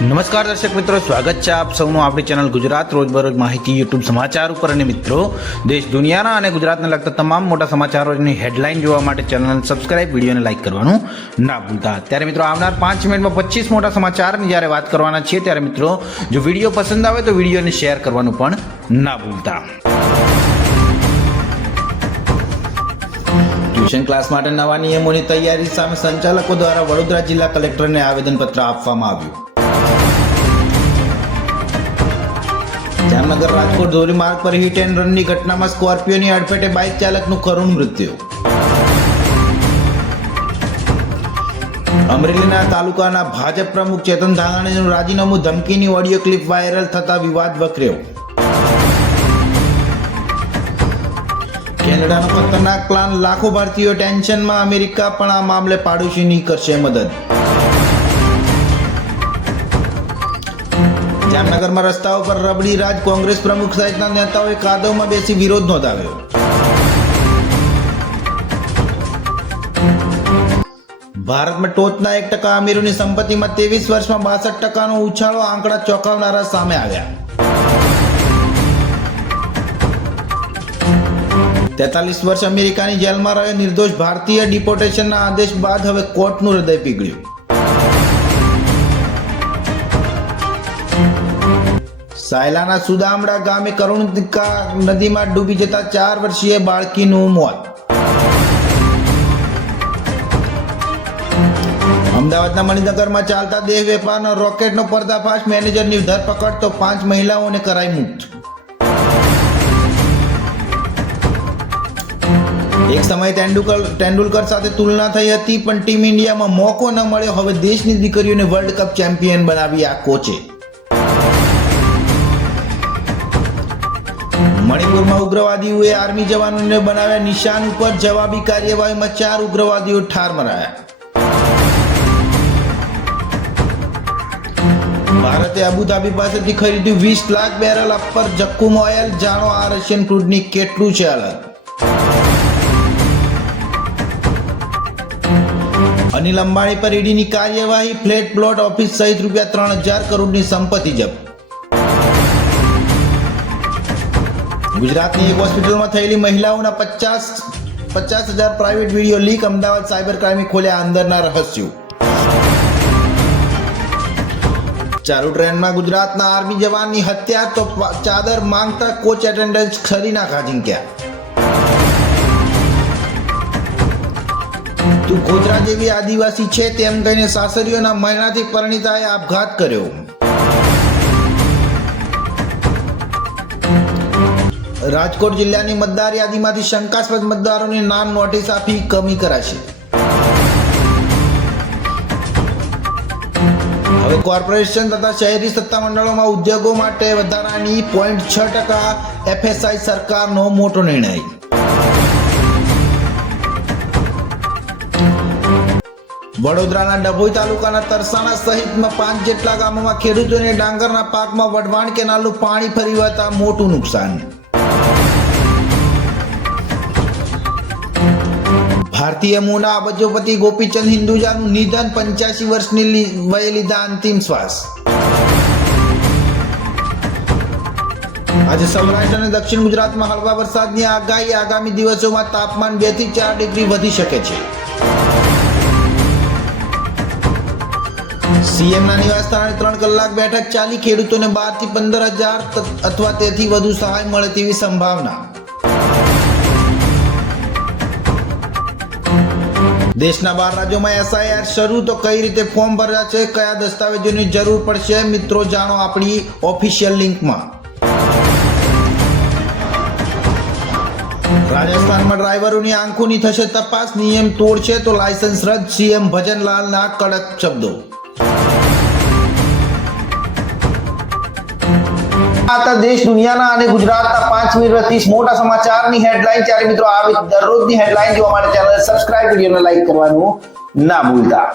નમસ્કાર દર્શક મિત્રો, સ્વાગત છે આપ સૌનું આપણી ચેનલ ગુજરાત રોજબરોજ માહિતી યુટ્યુબ સમાચાર ઉપર. અને મિત્રો, દેશ દુનિયાના અને ગુજરાતને લગતા તમામ મોટા સમાચારોની હેડલાઇન જોવા માટે ચેનલને સબસ્ક્રાઇબ, વિડીયોને લાઇક કરવાનું ના ભૂલતા. ત્યારે મિત્રો, આવનાર પાંચ મિનિટમાં પચીસ મોટા સમાચારની જ્યારે વાત કરવાના છીએ, ત્યારે મિત્રો, જો વીડિયો પસંદ આવે તો વિડીયોને શેર કરવાનું પણ ના ભૂલતા. ટ્યુશન ક્લાસ માટે નવા નિયમોની તૈયારી સામે સંચાલકો દ્વારા વડોદરા જિલ્લા કલેક્ટરને આવેદનપત્ર આપવામાં આવ્યું. જામનગર રાજકોટ ધોરી માર્ગ પર હિટ એન્ડ રનની ઘટનામાં સ્કોર્પિયોની અડફેટે બાઇક ચાલકનું કરુણ મૃત્યુ. અમરેલીના તાલુકાના ભાજપ પ્રમુખ ચેતન ધાંગાણીનું રાજીનામું ધમકીની ઓડિયો ક્લિપ વાયરલ થતા વિવાદ વકર્યો. કેનેડાનો ખતરનાક પ્લાન લાખો ભારતીયો ટેન્શનમાં, અમેરિકા પણ આ મામલે પાડોશીની કરશે મદદ. જામનગરમાં રસ્તાઓ પર રબડી રાજ કોંગ્રેસ પ્રમુખ સહિતના નેતાઓએ કાદવમાં બેસી વિરોધ નોંધાવ્યો. ભારતમાં ટોચના એક ટકા અમીરોની સંપત્તિમાં ત્રેવીસ વર્ષમાં બાસઠ ટકાનો ઉછાળો આંકડા ચોંકાવનારા સામે આવ્યા. તેતાલીસ વર્ષ અમેરિકાની જેલમાં રહ્યો નિર્દોષ ભારતીય ડિપોર્ટેશનના આદેશ બાદ હવે કોર્ટનું હૃદય પીગળ્યું. સાયલાના સુદામડા ગામે કરુણિકા નદીમાં ડૂબી જતા ચાર વર્ષીય બાળકીનું મોત. અમદાવાદના મણિનગરમાં ચાલતા દેહ વેપારનો રોકેટનો પર્દાફાશ, મેનેજરની ધરપકડ તો પાંચ મહિલાઓને કરાઈ મુક્ત એક સમયે તેંડુલકર તેંડુલકર સાથે તુલના થઈ હતી, પણ ટીમ ઇન્ડિયામાં મોકો ન મળ્યો. હવે દેશની દીકરીઓને વર્લ્ડ કપ ચેમ્પિયન બનાવી આ કોચે. મણિપુરમાં ઉગ્રવાદીઓએ આર્મી જવાનોને બનાવ્યા નિશાન ઉપર જવાબી કાર્યવાહીમાં ચાર ઉગ્રવાદીઓ ઠાર મરાયા. ભારતે અબુધાબી પાસેથી ખરીદ્યું વીસ lakh barrel upper Zakum oil જાણો આ રશિયન ક્રૂડની કેટલું છે અલગ અનિલ અંબાણી પર ઈડીની કાર્યવાહી, ફ્લેટ પ્લોટ, ઓફિસ સહિત રૂપિયા ત્રણ હજાર કરોડની સંપત્તિ જપ્ત. ગુજરાતની એક હોસ્પિટલમાં થયેલી મહિલાઓના પચાસ પચાસ હજાર private video leak Ahmedabad cyber ક્રાઇમે ખોલ્યા અંદરના રહસ્યો. ચાલુ ટ્રેનમાં ગુજરાતના આર્મી જવાનની હત્યા તો ચાદર માંગતા કોચ એટેન્ડન્સ ખરી નાખા તું ગોધરા જેવી આદિવાસી છે તેમ કહીને સાસરીઓના મહિનાથી પરિણીતાએ આપઘાત કર્યો. રાજકોટ જિલ્લાની મતદાર યાદીમાંથી શંકાસ્પદ મતદારોને નામ નોટિસ આપી કમી કરાશે. હવે કોર્પોરેશન તથા શહેરી સત્તામંડળોમાં ઉદ્યોગો માટે વધારાની પોઈન્ટ છ ટકા એફએસઆઈ સરકારનો મોટો નિર્ણય. વડોદરાના ડભોઈ તાલુકાના તરસાણા સહિતમાં પાંચ જેટલા ગામોમાં ખેડૂતોને ડાંગરના પાકમાં વઢવાણ કેનાલનું પાણી ફરી વળતા મોટું નુકસાન. ભારતીય મૂળના અબજોપતિ ગોપીચંદ હિન્દુજાનું નિધન પંચ્યાસી વર્ષની વયે લીધા અંતિમ શ્વાસ. આજે સૌરાષ્ટ્ર અને દક્ષિણ ગુજરાતમાં હળવા વરસાદની આગાહી આગામી દિવસોમાં તાપમાન બેથી ચાર ડિગ્રી વધી શકે છે. સીએમના નિવાસ સ્થાને ત્રણ કલાક બેઠક ચાલી ખેડૂતોને બારથી પંદર હજાર અથવા તેથી વધુ સહાય મળે તેવી સંભાવના. દેશના બાર રાજ્યોમાં એસઆઈઆર શરૂ તો કઈ રીતે ફોર્મ ભર્યા છે, કયા દસ્તાવેજોની જરૂર પડશે, મિત્રો જાણો આપણી ઓફિશિયલ લિંકમાં. રાજસ્થાનમાં ડ્રાઈવરોની આંખોની થશે તપાસ, નિયમ તોડશે તો લાયસન્સ રદ, સીએમ ભજનલાલના કડક શબ્દો. આ દેશ દુનિયાના અને ગુજરાતના પાંચ મિનિટ મોટા સમાચારની હેડલાઇન ત્યારે મિત્રો આવી દરરોજની હેડલાઇન જોવા માટે ચેનલ સબસ્ક્રાઇબ વિડીયોને લાઈક કરવાનું ના ભૂલતા.